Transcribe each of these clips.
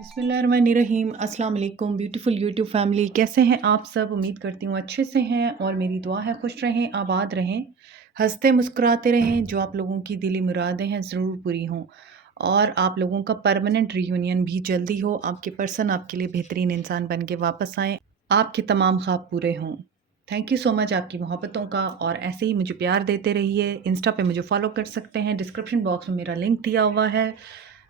बिस्मिल्लाहिर्रहमानिर्रहीम। अस्सलाम वालेकुम ब्यूटीफुल यूट्यूब फैमिली, कैसे हैं आप सब? उम्मीद करती हूँ अच्छे से हैं और मेरी दुआ है खुश रहें, आबाद रहें, हंसते मुस्कुराते रहें। जो आप लोगों की दिली मुरादें हैं ज़रूर पूरी हों और आप लोगों का परमानेंट रीयूनियन भी जल्दी हो। आपके पर्सन आपके लिए बेहतरीन इंसान बन के वापस आएँ, आपके तमाम ख्वाब पूरे हों। थैंक यू सो मच आपकी मोहब्बतों का, और ऐसे ही मुझे प्यार देते रहिए। इंस्टा पे मुझे फॉलो कर सकते हैं, डिस्क्रिप्शन बॉक्स में मेरा लिंक दिया हुआ है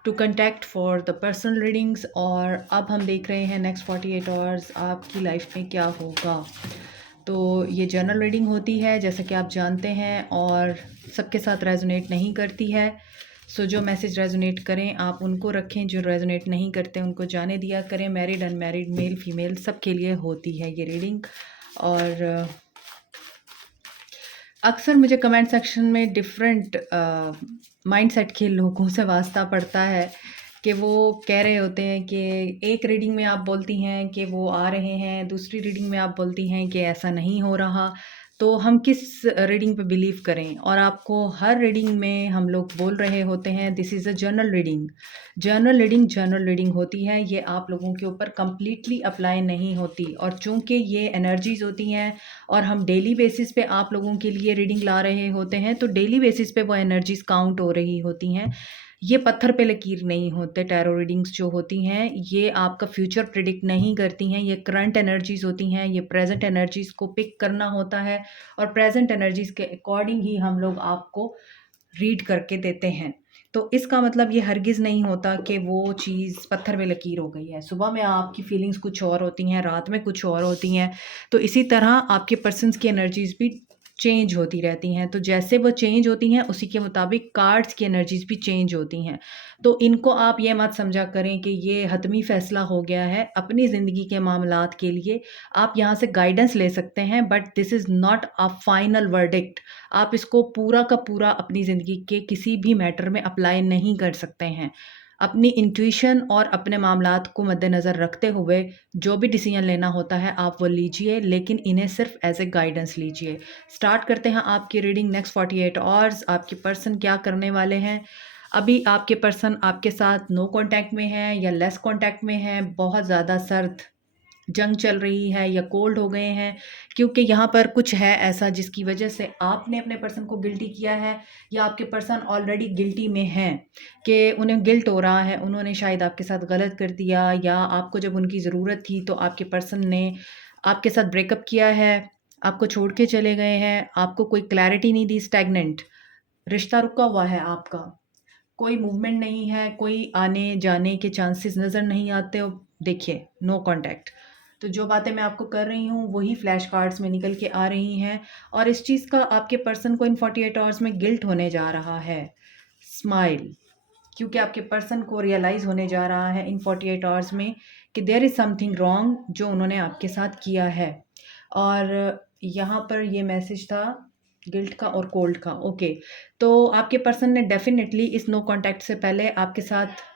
to contact for the personal readings. और अब हम देख रहे हैं नेक्स्ट 48 आवर्स आपकी लाइफ में क्या होगा। तो ये जनरल रीडिंग होती है जैसा कि आप जानते हैं, और सबके साथ रेजोनेट नहीं करती है। सो जो मैसेज रेजोनेट करें आप उनको रखें, जो रेजोनेट नहीं करते उनको जाने दिया करें। मैरिड अनमैरिड, मेल फीमेल, सबके लिए होती है ये रीडिंग। और अक्सर मुझे कमेंट सेक्शन में डिफरेंट माइंडसेट के लोगों से वास्ता पड़ता है कि वो कह रहे होते हैं कि एक रीडिंग में आप बोलती हैं कि वो आ रहे हैं, दूसरी रीडिंग में आप बोलती हैं कि ऐसा नहीं हो रहा। तो हम किस रीडिंग पे बिलीव करें? और आपको हर रीडिंग में हम लोग बोल रहे होते हैं this is a general reading. General reading होती है, ये आप लोगों के ऊपर कम्प्लीटली अप्लाई नहीं होती। और चूँकि ये एनर्जीज़ होती हैं और हम डेली बेसिस पे आप लोगों के लिए रीडिंग ला रहे होते हैं, तो डेली बेसिस पे वो एनर्जीज़ काउंट हो रही होती हैं। ये पत्थर पे लकीर नहीं होते। टैरो रीडिंग्स जो होती हैं ये आपका फ्यूचर प्रिडिक्ट नहीं करती हैं, ये करंट एनर्जीज़ होती हैं। ये प्रेजेंट एनर्जीज़ को पिक करना होता है और प्रेजेंट एनर्जीज़ के अकॉर्डिंग ही हम लोग आपको रीड करके देते हैं। तो इसका मतलब ये हरगिज़ नहीं होता कि वो चीज़ पत्थर में लकीर हो गई है। सुबह में आपकी फीलिंग्स कुछ और होती हैं, रात में कुछ और होती हैं। तो इसी तरह आपके पर्सन्स की एनर्जीज़ भी चेंज होती रहती हैं। तो जैसे वो चेंज होती हैं उसी के मुताबिक कार्ड्स की एनर्जीज़ भी चेंज होती हैं। तो इनको आप ये मत समझा करें कि ये हतमी फ़ैसला हो गया है अपनी ज़िंदगी के मामलात के लिए। आप यहाँ से गाइडेंस ले सकते हैं, but this is not a final verdict. आप इसको पूरा का पूरा अपनी ज़िंदगी के किसी भी मैटर में अप्लाई नहीं कर सकते हैं। अपनी इंट्यूशन और अपने मामलात को मद्देनज़र रखते हुए जो भी डिसीजन लेना होता है आप वो लीजिए, लेकिन इन्हें सिर्फ एज ए गाइडेंस लीजिए। स्टार्ट करते हैं आपकी रीडिंग। नेक्स्ट 48 आवर्स आपके पर्सन क्या करने वाले हैं। अभी आपके पर्सन आपके साथ नो कांटेक्ट में है या लेस कांटेक्ट में है, बहुत ज़्यादा सर्द जंग चल रही है या कोल्ड हो गए हैं, क्योंकि यहाँ पर कुछ है ऐसा जिसकी वजह से आपने अपने पर्सन को गिल्टी किया है, या आपके पर्सन ऑलरेडी गिल्टी में हैं कि उन्हें गिल्ट हो रहा है, उन्होंने शायद आपके साथ गलत कर दिया, या आपको जब उनकी ज़रूरत थी तो आपके पर्सन ने आपके साथ ब्रेकअप किया है, आपको छोड़ के चले गए हैं, आपको कोई क्लैरिटी नहीं दी, स्टैग्नेंट रिश्ता रुका हुआ है आपका, कोई मूवमेंट नहीं है, कोई आने जाने के चांसेस नज़र नहीं आते हो। देखिए, नो कांटेक्ट। तो जो बातें मैं आपको कर रही हूँ वही फ्लैश कार्ड्स में निकल के आ रही हैं, और इस चीज़ का आपके पर्सन को इन 48 आवर्स में गिल्ट होने जा रहा है। स्माइल, क्योंकि आपके पर्सन को रियलाइज़ होने जा रहा है इन 48 आवर्स में कि देयर इज़ समथिंग रॉन्ग जो उन्होंने आपके साथ किया है। और यहाँ पर ये मैसेज था गिल्ट का और कोल्ड का। ओके, तो आपके पर्सन ने डेफिनेटली इस नो कांटेक्ट से पहले आपके साथ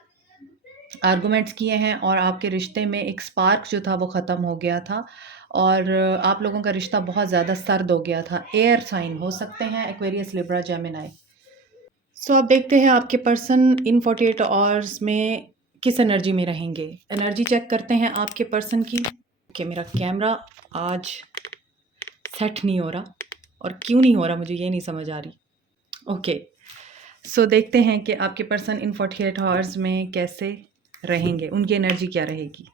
आर्गुमेंट्स किए हैं, और आपके रिश्ते में एक स्पार्क जो था वो ख़त्म हो गया था, और आप लोगों का रिश्ता बहुत ज़्यादा सर्द हो गया था। एयर साइन हो सकते हैं, एक्वेरियस, लिब्रा, जेमिनी। सो अब देखते हैं आपके पर्सन इन 48 आवर्स में किस एनर्जी में रहेंगे। एनर्जी चेक करते हैं आपके पर्सन की। ओके, मेरा कैमरा आज सेट नहीं हो रहा, और क्यों नहीं हो रहा मुझे ये नहीं समझ आ रही। ओके, सो देखते हैं कि आपके पर्सन इन 48 आवर्स में कैसे रहेंगे, उनकी एनर्जी क्या रहेगी।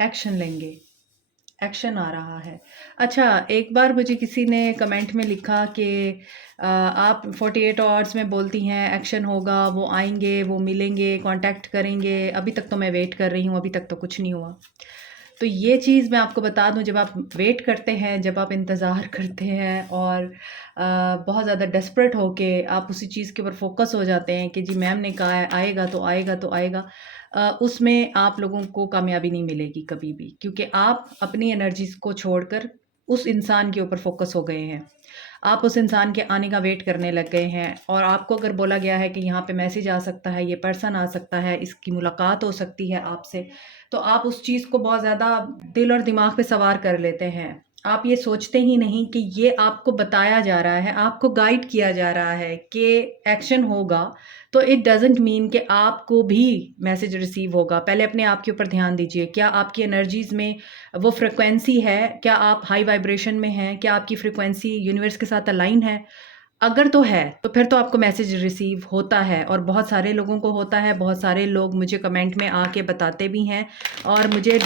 एक्शन लेंगे, एक्शन आ रहा है। अच्छा, एक बार मुझे किसी ने कमेंट में लिखा कि आप 48 आवर्स में बोलती हैं एक्शन होगा, वो आएंगे, वो मिलेंगे, कांटेक्ट करेंगे। अभी तक तो मैं वेट कर रही हूँ, अभी तक तो कुछ नहीं हुआ। तो ये चीज़ मैं आपको बता दूँ, जब आप वेट करते हैं, जब आप इंतज़ार करते हैं और बहुत ज़्यादा डेस्परेट होके आप उसी चीज़ के ऊपर फोकस हो जाते हैं कि जी मैम ने कहा है आएगा तो आएगा तो आएगा, उसमें आप लोगों को कामयाबी नहीं मिलेगी कभी भी, क्योंकि आप अपनी एनर्जीज़ को छोड़कर उस इंसान के ऊपर फोकस हो गए हैं। आप उस इंसान के आने का वेट करने लग गए हैं, और आपको अगर बोला गया है कि यहाँ पे मैसेज आ सकता है, ये पर्सन आ सकता है, इसकी मुलाकात हो सकती है आपसे, तो आप उस चीज़ को बहुत ज़्यादा दिल और दिमाग पे सवार कर लेते हैं। आप ये सोचते ही नहीं कि ये आपको बताया जा रहा है, आपको गाइड किया जा रहा है कि एक्शन होगा, तो इट डज़न्ट मीन कि आपको भी मैसेज रिसीव होगा। पहले अपने आप के ऊपर ध्यान दीजिए, क्या आपकी एनर्जीज़ में वो फ्रीक्वेंसी है? क्या आप हाई वाइब्रेशन में हैं? क्या आपकी फ्रीक्वेंसी यूनिवर्स के साथ अलाइन है? अगर तो है, तो फिर तो आपको मैसेज रिसीव होता है, और बहुत सारे लोगों को होता है। बहुत सारे लोग मुझे कमेंट में आके बताते भी हैं, और मुझे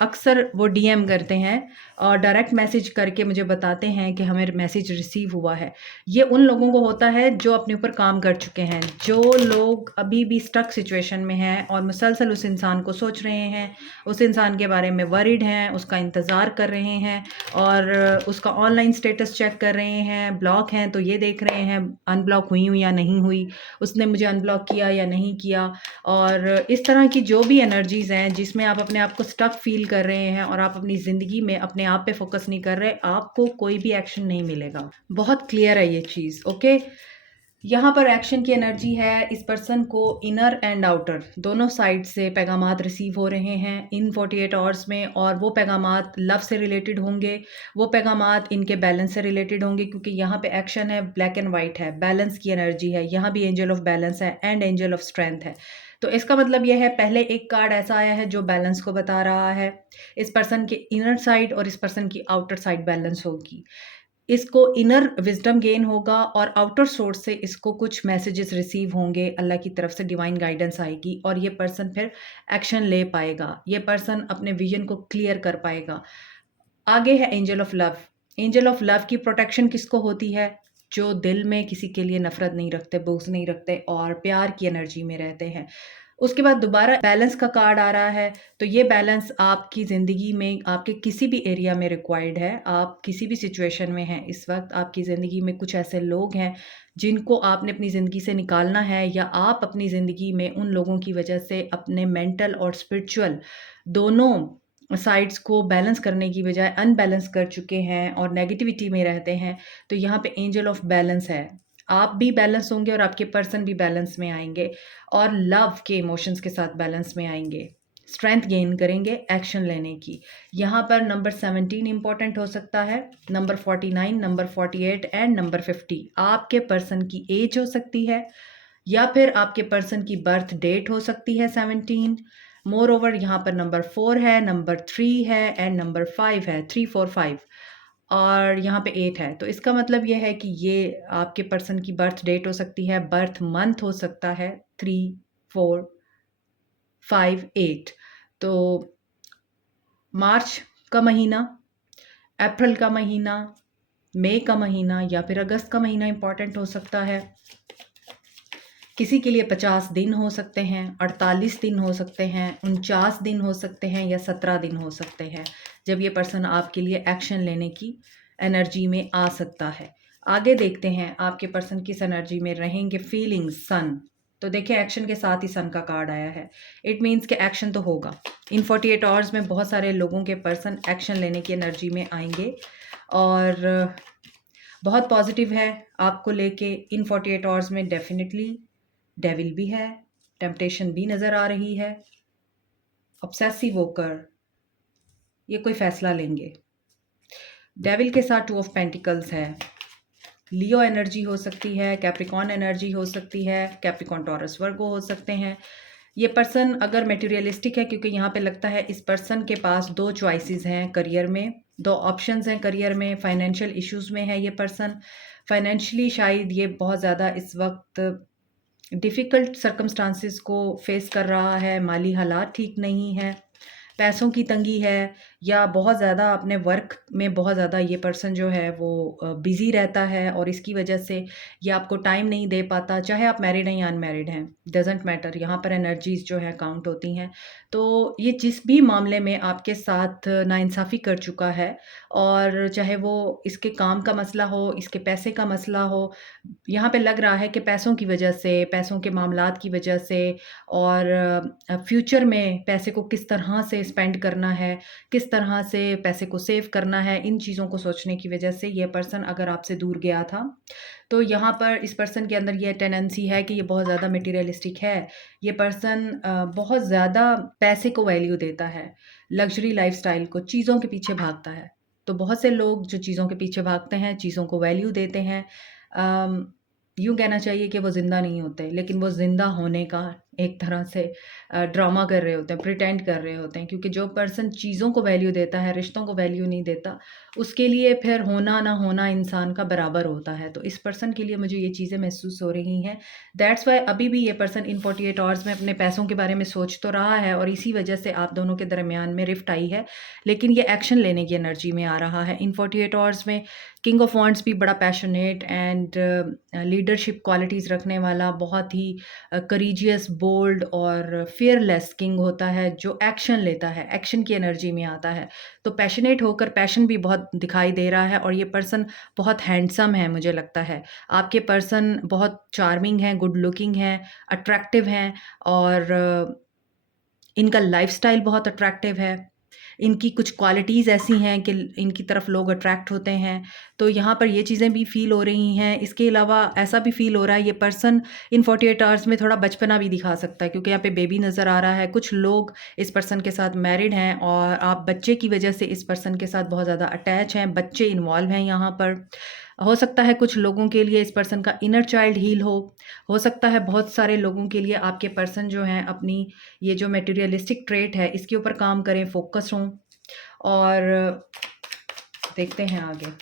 अक्सर वो डीएम करते हैं और डायरेक्ट मैसेज करके मुझे बताते हैं कि हमें मैसेज रिसीव हुआ है। ये उन लोगों को होता है जो अपने ऊपर काम कर चुके हैं। जो लोग अभी भी स्टक सिचुएशन में हैं और मुसलसल उस इंसान को सोच रहे हैं, उस इंसान के बारे में वरीड हैं, उसका इंतज़ार कर रहे हैं, और उसका ऑनलाइन स्टेटस चेक कर रहे हैं, ब्लॉक हैं तो ये देख रहे हैं अनब्लॉक हुई हूँ या नहीं हुई, उसने मुझे अनब्लॉक किया या नहीं किया। और इस तरह की जो भी एनर्जीज़ हैं जिसमें आप अपने आप को स्टक फील कर रहे हैं और आप अपनी ज़िंदगी में अपने आप पे फोकस नहीं कर रहे, आपको कोई भी एक्शन नहीं मिलेगा। बहुत क्लियर है ये चीज़, ओके। यहाँ पर एक्शन की एनर्जी है। इस पर्सन को इनर एंड आउटर दोनों साइड से पैगामात रिसीव हो रहे हैं इन 48 आवर्स में, और वो पैगामात लव से रिलेटेड होंगे, वो पैगामात इनके बैलेंस से रिलेटेड होंगे, क्योंकि यहाँ पे एक्शन है, ब्लैक एंड वाइट है, बैलेंस की एनर्जी है। यहाँ भी एंजल ऑफ बैलेंस है एंड एंजल ऑफ स्ट्रेंथ है। तो इसका मतलब यह है, पहले एक कार्ड ऐसा आया है जो बैलेंस को बता रहा है। इस पर्सन के इनर साइड और इस पर्सन की आउटर साइड बैलेंस होगी। इसको इनर विजडम गेन होगा, और आउटर सोर्स से इसको कुछ मैसेजेस रिसीव होंगे, अल्लाह की तरफ से डिवाइन गाइडेंस आएगी, और ये पर्सन फिर एक्शन ले पाएगा। ये पर्सन अपने विजन को क्लियर कर पाएगा। आगे है angel of love. Angel of love की प्रोटेक्शन किसको होती है? जो दिल में किसी के लिए नफरत नहीं रखते, बुग़्ज़ नहीं रखते, और प्यार की एनर्जी में रहते हैं। उसके बाद दोबारा बैलेंस का कार्ड आ रहा है, तो ये बैलेंस आपकी ज़िंदगी में आपके किसी भी एरिया में रिक्वायर्ड है। आप किसी भी सिचुएशन में हैं इस वक्त, आपकी ज़िंदगी में कुछ ऐसे लोग हैं जिनको आपने अपनी ज़िंदगी से निकालना है, या आप अपनी ज़िंदगी में उन लोगों की वजह से अपने मेंटल और स्पिरिचुअल दोनों साइड्स को बैलेंस करने की बजाय अनबैलेंस कर चुके हैं और नेगेटिविटी में रहते हैं। तो यहाँ पे एंजल ऑफ बैलेंस है। आप भी बैलेंस होंगे और आपके पर्सन भी बैलेंस में आएंगे, और लव के इमोशंस के साथ बैलेंस में आएंगे। स्ट्रेंथ गेन करेंगे एक्शन लेने की। यहाँ पर नंबर 17 इंपॉर्टेंट हो सकता है, नंबर 49, नंबर 48 एंड नंबर 50 आपके पर्सन की एज हो सकती है, या फिर आपके पर्सन की बर्थ डेट हो सकती है 17। मोर ओवर यहाँ पर नंबर 4 है, नंबर 3 है एंड नंबर 5 है, 3 4 5, और यहाँ पे 8 है। तो इसका मतलब ये है कि ये आपके पर्सन की बर्थ डेट हो सकती है, बर्थ मंथ हो सकता है 3 4 5 8। तो मार्च का महीना, अप्रैल का महीना, मई का महीना, या फिर अगस्त का महीना इंपॉर्टेंट हो सकता है। किसी के लिए 50 दिन हो सकते हैं, 48 दिन हो सकते हैं, 49 दिन हो सकते हैं, या 17 दिन हो सकते हैं, जब ये पर्सन आपके लिए एक्शन लेने की एनर्जी में आ सकता है। आगे देखते हैं आपके पर्सन किस एनर्जी में रहेंगे। फीलिंग्स सन, तो देखिए एक्शन के साथ ही सन का कार्ड आया है। इट मीन्स कि एक्शन तो होगा। इन 48 आवर्स में बहुत सारे लोगों के पर्सन एक्शन लेने की एनर्जी में आएंगे, और बहुत पॉजिटिव है आपको लेके। इन 48 आवर्स में डेफिनेटली डेविल भी है, टेम्पटेशन भी नज़र आ रही है। ऑब्सेसिव होकर ये कोई फैसला लेंगे। डेविल के साथ 2 ऑफ पेंटिकल्स है। लियो एनर्जी हो सकती है, कैप्रिकॉन एनर्जी हो सकती है, कैप्रिकॉन टॉरस वर्गो हो सकते हैं। ये पर्सन अगर मटेरियलिस्टिक है, क्योंकि यहाँ पे लगता है इस पर्सन के पास 2 चॉइसेस हैं करियर में, 2 ऑप्शंस हैं करियर में। फाइनेंशियल इश्यूज़ में है ये पर्सन। फाइनेंशियली शायद ये बहुत ज़्यादा इस वक्त डिफ़िकल्ट सर्कमस्टांसेस को फेस कर रहा है, माली हालात ठीक नहीं है, पैसों की तंगी है, या बहुत ज़्यादा अपने वर्क में बहुत ज़्यादा ये पर्सन जो है वो बिज़ी रहता है, और इसकी वजह से ये आपको टाइम नहीं दे पाता। चाहे आप मैरिड हैं या अनमैरिड हैं, डज़न्ट मैटर, यहाँ पर एनर्जीज़ जो है काउंट होती हैं। तो ये जिस भी मामले में आपके साथ नाइंसाफ़ी कर चुका है, और चाहे वो इसके काम का मसला हो, इसके पैसे का मसला हो, यहाँ पे लग रहा है कि पैसों की वजह से, पैसों के मामलात की वजह से, और फ्यूचर में पैसे को किस तरह से स्पेंड करना है, किस तरह से पैसे को सेव करना है, इन चीज़ों को सोचने की वजह से ये पर्सन अगर आपसे दूर गया था, तो यहाँ पर इस पर्सन के अंदर ये टेंडेंसी है कि ये बहुत ज़्यादा मटेरियलिस्टिक है। ये पर्सन बहुत ज़्यादा पैसे को वैल्यू देता है, लग्जरी लाइफ़स्टाइल को, चीज़ों के पीछे भागता है। तो बहुत से लोग जो चीज़ों के पीछे भागते हैं, चीज़ों को वैल्यू देते हैं, यूँ कहना चाहिए कि वो ज़िंदा नहीं होते, लेकिन वो ज़िंदा होने का एक तरह से ड्रामा कर रहे होते हैं, प्रिटेंड कर रहे होते हैं, क्योंकि जो पर्सन चीज़ों को वैल्यू देता है, रिश्तों को वैल्यू नहीं देता, उसके लिए फिर होना ना होना इंसान का बराबर होता है। तो इस पर्सन के लिए मुझे ये चीज़ें महसूस हो रही हैं। दैट्स व्हाई अभी भी ये पर्सन इन 48 आवर्स में अपने पैसों के बारे में सोच तो रहा है, और इसी वजह से आप दोनों के दरमियान में रिफ्ट आई है, लेकिन ये एक्शन लेने की एनर्जी में आ रहा है। इन 48 आवर्स में किंग ऑफ वॉन्ड्स भी बड़ा पैशनेट एंड लीडरशिप क्वालिटीज़ रखने वाला, बहुत ही करेजियस, बोल्ड और फियरलेस किंग होता है, जो एक्शन लेता है, एक्शन की एनर्जी में आता है। तो पैशनेट होकर पैशन भी बहुत दिखाई दे रहा है, और ये पर्सन बहुत हैंडसम है मुझे लगता है। आपके पर्सन बहुत चार्मिंग हैं, गुड लुकिंग हैं, अट्रैक्टिव हैं, और इनका लाइफ़स्टाइल बहुत अट्रैक्टिव है। इनकी कुछ क्वालिटीज़ ऐसी हैं कि इनकी तरफ लोग अट्रैक्ट होते हैं। तो यहाँ पर ये चीज़ें भी फ़ील हो रही हैं। इसके अलावा ऐसा भी फ़ील हो रहा है, ये पर्सन इन 48 आवर्स में थोड़ा बचपना भी दिखा सकता है, क्योंकि यहाँ पे बेबी नज़र आ रहा है। कुछ लोग इस पर्सन के साथ मैरिड हैं, और आप बच्चे की वजह से इस पर्सन के साथ बहुत ज़्यादा अटैच हैं, बच्चे इन्वॉल्व हैं यहाँ पर। हो सकता है कुछ लोगों के लिए इस पर्सन का इनर चाइल्ड हील हो सकता है बहुत सारे लोगों के लिए आपके पर्सन जो हैं अपनी ये जो मटेरियलिस्टिक ट्रेट है इसके ऊपर काम करें, फोकस हों, और देखते हैं आगे।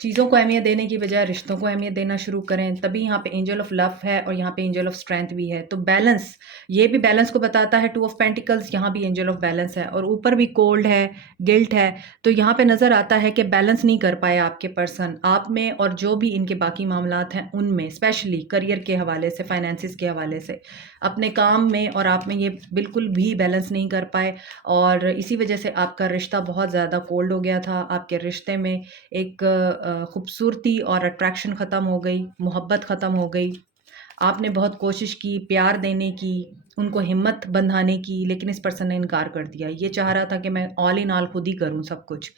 चीज़ों को अहमियत देने की बजाय रिश्तों को अहमियत देना शुरू करें, तभी यहाँ पे एंजल ऑफ लव है और यहाँ पे एंजल ऑफ स्ट्रेंथ भी है। तो बैलेंस, ये भी बैलेंस को बताता है। 2 ऑफ पेंटिकल्स, यहाँ भी एंजल ऑफ बैलेंस है, और ऊपर भी कोल्ड है, गिल्ट है। तो यहाँ पे नज़र आता है कि बैलेंस नहीं कर पाए आपके पर्सन आप में, और जो भी इनके बाकी मामलात हैं उनमें, स्पेशली करियर के हवाले से, फाइनेंसिस के हवाले से, अपने काम में और आप में ये बिल्कुल भी बैलेंस नहीं कर पाए, और इसी वजह से आपका रिश्ता बहुत ज़्यादा कोल्ड हो गया था। आपके रिश्ते में एक खूबसूरती और अट्रैक्शन ख़त्म हो गई, मोहब्बत ख़त्म हो गई। आपने बहुत कोशिश की प्यार देने की, उनको हिम्मत बंधाने की, लेकिन इस पर्सन ने इनकार कर दिया। ये चाह रहा था कि मैं ऑल इन ऑल खुद ही करूँ सब कुछ।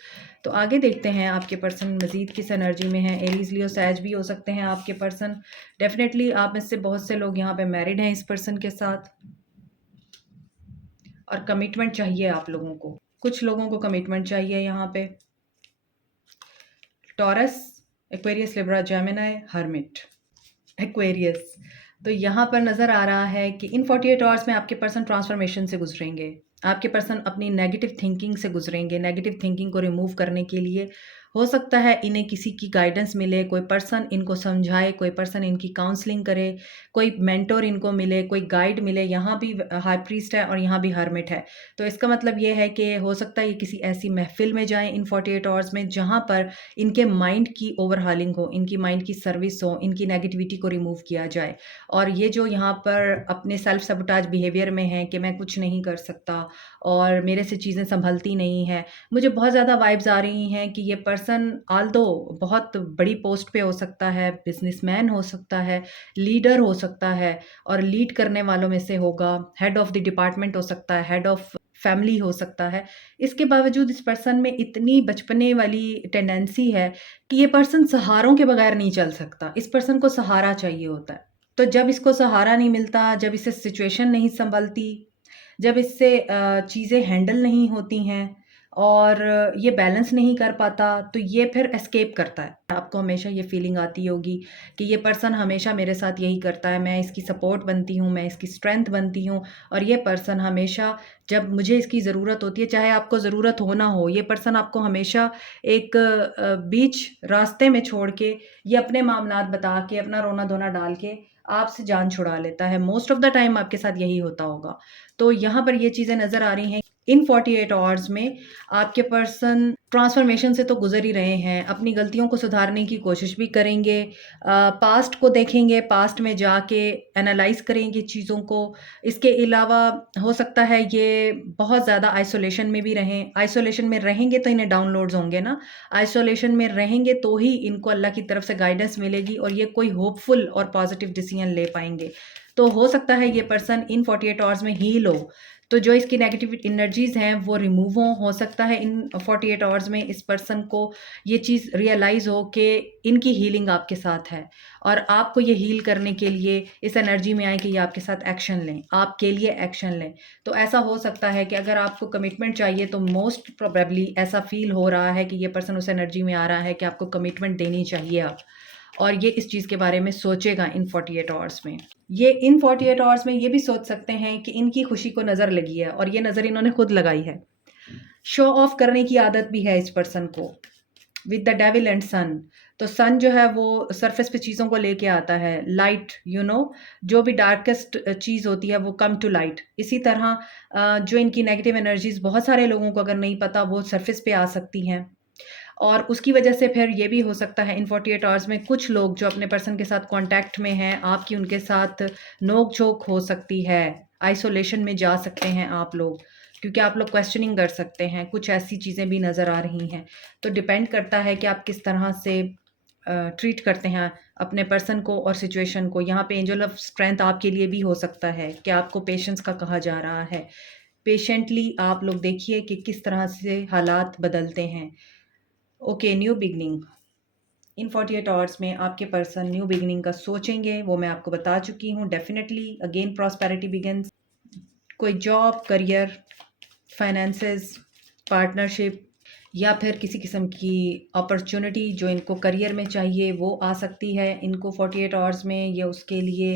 तो आगे देखते हैं आपके पर्सन मज़ीद किस एनर्जी में है। एरीज़, लियो, सैज भी हो सकते हैं आपके पर्सन। डेफ़िनेटली आप में से बहुत से लोग यहाँ पे मैरिड हैं इस पर्सन के साथ, और कमिटमेंट चाहिए आप लोगों को। कुछ लोगों को कमिटमेंट चाहिए यहाँ पे। Taurus, Aquarius, Libra, Gemini, hermit, Aquarius. तो यहाँ पर नज़र आ रहा है कि इन 48 आवर्स में आपके पर्सन ट्रांसफॉर्मेशन से गुजरेंगे। आपके पर्सन अपनी नेगेटिव थिंकिंग से गुजरेंगे। नेगेटिव थिंकिंग को रिमूव करने के लिए हो सकता है इन्हें किसी की गाइडेंस मिले, कोई पर्सन इनको समझाए, कोई पर्सन इनकी काउंसलिंग करे, कोई मेंटोर इनको मिले, कोई गाइड मिले। यहाँ भी हाई प्रीस्ट है और यहाँ भी हर्मिट है। तो इसका मतलब ये है कि हो सकता है ये किसी ऐसी महफिल में जाएँ इन 48 आवर्स में, जहाँ पर इनके माइंड की ओवरहालिंग हो, इनकी माइंड की सर्विस हो, इनकी नेगेटिविटी को रिमूव किया जाए। और ये जो यहाँ पर अपने सेल्फ सबोटाज बिहेवियर में है कि मैं कुछ नहीं कर सकता और मेरे से चीज़ें संभलती नहीं हैं, मुझे बहुत ज़्यादा वाइब्स आ रही हैं कि ये पर्सन ऑल्दो बहुत बड़ी पोस्ट पे हो सकता है, बिजनेसमैन हो सकता है, लीडर हो सकता है, और लीड करने वालों में से होगा, हेड ऑफ द डिपार्टमेंट हो सकता है, हेड ऑफ फैमिली हो सकता है। इसके बावजूद इस पर्सन में इतनी बचपने वाली टेंडेंसी है कि ये पर्सन सहारों के बगैर नहीं चल सकता। इस पर्सन को सहारा चाहिए होता है। तो जब इसको सहारा नहीं मिलता, जब इसे सिचुएशन नहीं संभलती, जब इससे चीज़ें हैंडल नहीं होती हैं, और ये बैलेंस नहीं कर पाता, तो ये फिर एस्केप करता है। आपको हमेशा ये फीलिंग आती होगी कि ये पर्सन हमेशा मेरे साथ यही करता है, मैं इसकी सपोर्ट बनती हूँ, मैं इसकी स्ट्रेंथ बनती हूँ, और ये पर्सन हमेशा जब मुझे इसकी ज़रूरत होती है, चाहे आपको ज़रूरत हो ना हो, ये पर्सन आपको हमेशा एक बीच रास्ते में छोड़ के, ये अपने मामलात बता के, अपना रोना धोना डाल के आपसे जान छुड़ा लेता है। मोस्ट ऑफ द टाइम आपके साथ यही होता होगा। तो यहाँ पर ये चीज़ें नज़र आ रही हैं। इन 48 आवर्स में आपके पर्सन ट्रांसफॉर्मेशन से तो गुजर ही रहे हैं, अपनी गलतियों को सुधारने की कोशिश भी करेंगे, पास्ट को देखेंगे, पास्ट में जाके एनालाइज करेंगे चीज़ों को। इसके अलावा हो सकता है ये बहुत ज़्यादा आइसोलेशन में भी रहें। आइसोलेशन में रहेंगे तो इन्हें डाउनलोड्स होंगे ना, आइसोलेशन में रहेंगे तो ही इनको अल्लाह की तरफ से गाइडेंस मिलेगी, और ये कोई होपफुल और पॉजिटिव डिसीजन ले पाएंगे। तो हो सकता है ये पर्सन इन 48 आवर्स में हील हो, तो जो इसकी नेगेटिव एनर्जीज़ हैं वो रिमूव हो सकता है इन 48 आवर्स में इस पर्सन को ये चीज़ रियलाइज़ हो कि इनकी हीलिंग आपके साथ है और आपको ये हील करने के लिए इस एनर्जी में आए कि ये आपके साथ एक्शन लें, आपके लिए एक्शन लें। तो ऐसा हो सकता है कि अगर आपको कमिटमेंट चाहिए तो मोस्ट प्रोबेबली ऐसा फ़ील हो रहा है कि ये पर्सन उस एनर्जी में आ रहा है कि आपको कमिटमेंट देनी चाहिए अब, और ये इस चीज़ के बारे में सोचेगा इन 48 आवर्स में। ये इन 48 आवर्स में ये भी सोच सकते हैं कि इनकी खुशी को नज़र लगी है और ये नज़र इन्होंने खुद लगाई है। शो ऑफ करने की आदत भी है इस पर्सन को विद द डेविल एंड सन। तो सन जो है वो सरफेस पे चीज़ों को लेके आता है, लाइट जो भी डार्केस्ट चीज़ होती है वो कम टू लाइट। इसी तरह जो इनकी नेगेटिव एनर्जीज बहुत सारे लोगों को अगर नहीं पता वो सरफेस पे आ सकती हैं, और उसकी वजह से फिर ये भी हो सकता है इन 48 आवर्स में कुछ लोग जो अपने पर्सन के साथ कांटेक्ट में हैं, आपकी उनके साथ नोक-झोंक हो सकती है, आइसोलेशन में जा सकते हैं आप लोग, क्योंकि आप लोग क्वेश्चनिंग कर सकते हैं, कुछ ऐसी चीज़ें भी नज़र आ रही हैं। तो डिपेंड करता है कि आप किस तरह से ट्रीट करते हैं अपने पर्सन को और सिचुएशन को। यहाँ पे एंजल ऑफ स्ट्रेंथ आपके लिए भी हो सकता है कि आपको पेशेंस का कहा जा रहा है। पेशेंटली आप लोग देखिए कि किस तरह से हालात बदलते हैं। ओके, न्यू बिगनिंग इन 48 आवर्स में आपके पर्सन न्यू बिगनिंग का सोचेंगे, वो मैं आपको बता चुकी हूँ। डेफिनेटली अगेन प्रॉस्पेरिटी बिगिंस, कोई जॉब, करियर, फाइनेंसेस, पार्टनरशिप या फिर किसी किस्म की अपॉर्चुनिटी जो इनको करियर में चाहिए वो आ सकती है इनको 48 आवर्स में। ये उसके लिए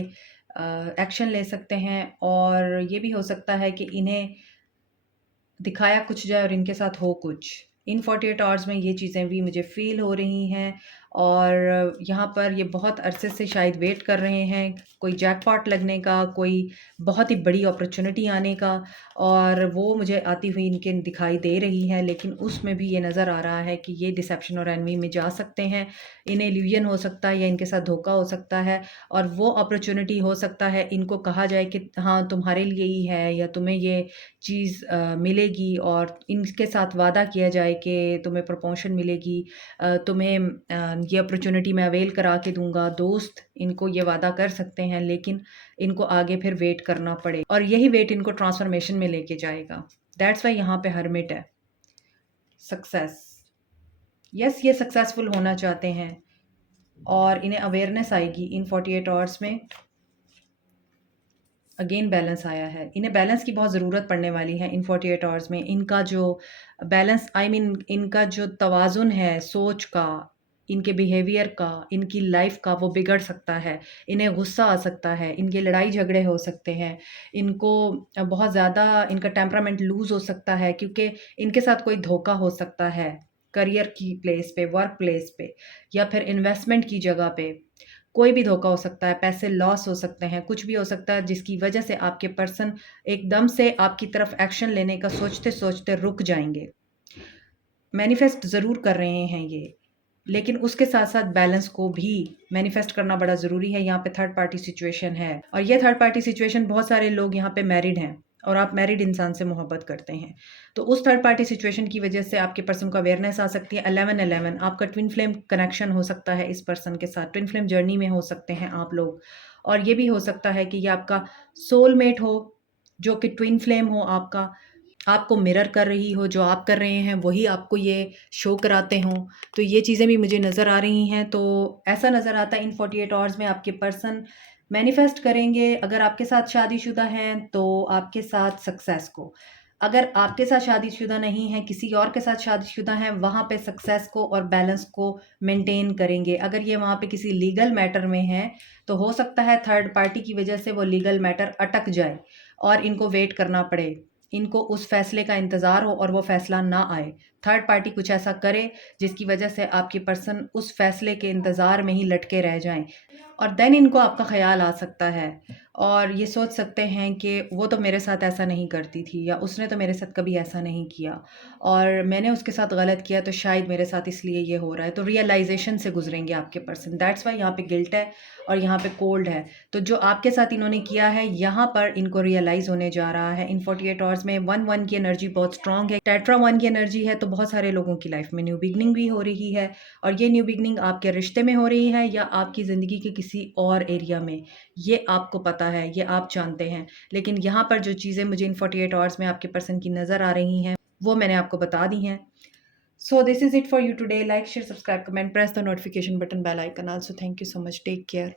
एक्शन ले सकते हैं, और ये भी हो सकता है कि इन्हें दिखाया कुछ जाए और इनके साथ हो कुछ। इन 48 आवर्स में ये चीज़ें भी मुझे फ़ील हो रही हैं, और यहाँ पर ये बहुत अरसे से शायद वेट कर रहे हैं कोई जैकपॉट लगने का, कोई बहुत ही बड़ी अपॉर्चुनिटी आने का, और वो मुझे आती हुई इनके दिखाई दे रही है। लेकिन उसमें भी ये नज़र आ रहा है कि ये डिसेप्शन और एनवी में जा सकते हैं। इन्हें इल्यूजन हो सकता है या इनके साथ धोखा हो सकता है, और वो अपॉर्चुनिटी हो सकता है इनको कहा जाए कि हाँ तुम्हारे लिए ही है, या तुम्हें ये चीज़ मिलेगी, और इनके साथ वादा किया जाए कि तुम्हें प्रमोशन मिलेगी, तुम्हें ये अपॉर्चुनिटी मैं अवेल करा के दूंगा। दोस्त इनको ये वादा कर सकते हैं, लेकिन इनको आगे फिर वेट करना पड़े, और यही वेट इनको ट्रांसफॉर्मेशन में लेके जाएगा। दैट्स वाई यहाँ पे हर्मिट है। सक्सेस, यस, ये सक्सेसफुल होना चाहते हैं और इन्हें अवेयरनेस आएगी इन 48 आवर्स में। अगेन बैलेंस आया है, इन्हें बैलेंस की बहुत ज़रूरत पड़ने वाली है इन 48 आवर्स में। इनका जो बैलेंस इनका जो तवाज़ुन है सोच का, इनके बिहेवियर का, इनकी लाइफ का, वो बिगड़ सकता है। इन्हें गुस्सा आ सकता है, इनके लड़ाई झगड़े हो सकते हैं, इनको बहुत ज़्यादा इनका टेम्परामेंट लूज़ हो सकता है, क्योंकि इनके साथ कोई धोखा हो सकता है करियर की प्लेस पे, वर्क प्लेस पे, या फिर इन्वेस्टमेंट की जगह पे। कोई भी धोखा हो सकता है, पैसे लॉस हो सकते हैं, कुछ भी हो सकता है जिसकी वजह से आपके पर्सन एकदम से आपकी तरफ एक्शन लेने का सोचते-सोचते रुक जाएँगे। मैनिफेस्ट ज़रूर कर रहे हैं ये, लेकिन उसके साथ-साथ बैलेंस को भी मैनिफेस्ट करना बड़ा ज़रूरी है। यहाँ पे थर्ड पार्टी सिचुएशन है, और ये थर्ड पार्टी सिचुएशन बहुत सारे लोग यहाँ पे मैरिड हैं और आप मैरिड इंसान से मोहब्बत करते हैं। तो उस थर्ड पार्टी सिचुएशन की वजह से आपके पर्सन को अवेयरनेस आ सकती है। 11-11 आपका ट्विन फ्लेम कनेक्शन हो सकता है इस पर्सन के साथ, ट्विन फ्लेम जर्नी में हो सकते हैं आप लोग। और ये भी हो सकता है कि ये आपका सोलमेट हो, जो कि ट्विन फ्लेम हो आपका, आपको मिरर कर रही हो, जो आप कर रहे हैं वही आपको ये शो कराते हों। तो ये चीज़ें भी मुझे नज़र आ रही हैं। तो ऐसा नज़र आता है इन 48 आवर्स में आपके पर्सन मैनिफेस्ट करेंगे। अगर आपके साथ शादीशुदा हैं तो आपके साथ सक्सेस को, अगर आपके साथ शादीशुदा नहीं हैं, किसी और के साथ शादीशुदा हैं, वहाँ पे सक्सेस को और बैलेंस को मेंटेन करेंगे। अगर ये वहाँ पे किसी लीगल मैटर में हैं तो हो सकता है थर्ड पार्टी की वजह से वो लीगल मैटर अटक जाए और इनको वेट करना पड़े, इनको उस फैसले का इंतज़ार हो और वो फैसला ना आए। थर्ड पार्टी कुछ ऐसा करे जिसकी वजह से आपके पर्सन उस फैसले के इंतज़ार में ही लटके रह जाएँ, और देन इनको आपका ख़्याल आ सकता है और ये सोच सकते हैं कि वो तो मेरे साथ ऐसा नहीं करती थी, या उसने तो मेरे साथ कभी ऐसा नहीं किया और मैंने उसके साथ गलत किया तो शायद मेरे साथ इसलिए ये हो रहा है। तो रियलाइज़ेशन से गुजरेंगे आपके पर्सन। दैट्स वाई यहाँ पे गिल्ट है और यहाँ पे कोल्ड है। तो जो आपके साथ इन्होंने किया है यहाँ पर इनको रियलाइज़ होने जा रहा है इन 48 आवर्स में। 1-1 की एनर्जी बहुत स्ट्रांग है। टेट्रा 1 की एनर्जी है तो बहुत सारे लोगों की लाइफ में न्यू बिगनिंग भी हो रही है, और ये न्यू बिगनिंग आपके रिश्ते में हो रही है या आपकी ज़िंदगी के किसी और एरिया में, ये आपको पता है, ये आप जानते हैं। लेकिन यहाँ पर जो चीज़ें मुझे इन 48 आवर्स में आपके पर्सन की नज़र आ रही हैं, वो मैंने आपको बता दी हैं। So this is it for you today. Like, share, subscribe, comment, press the notification button, bell icon also. Thank you so much. Take care.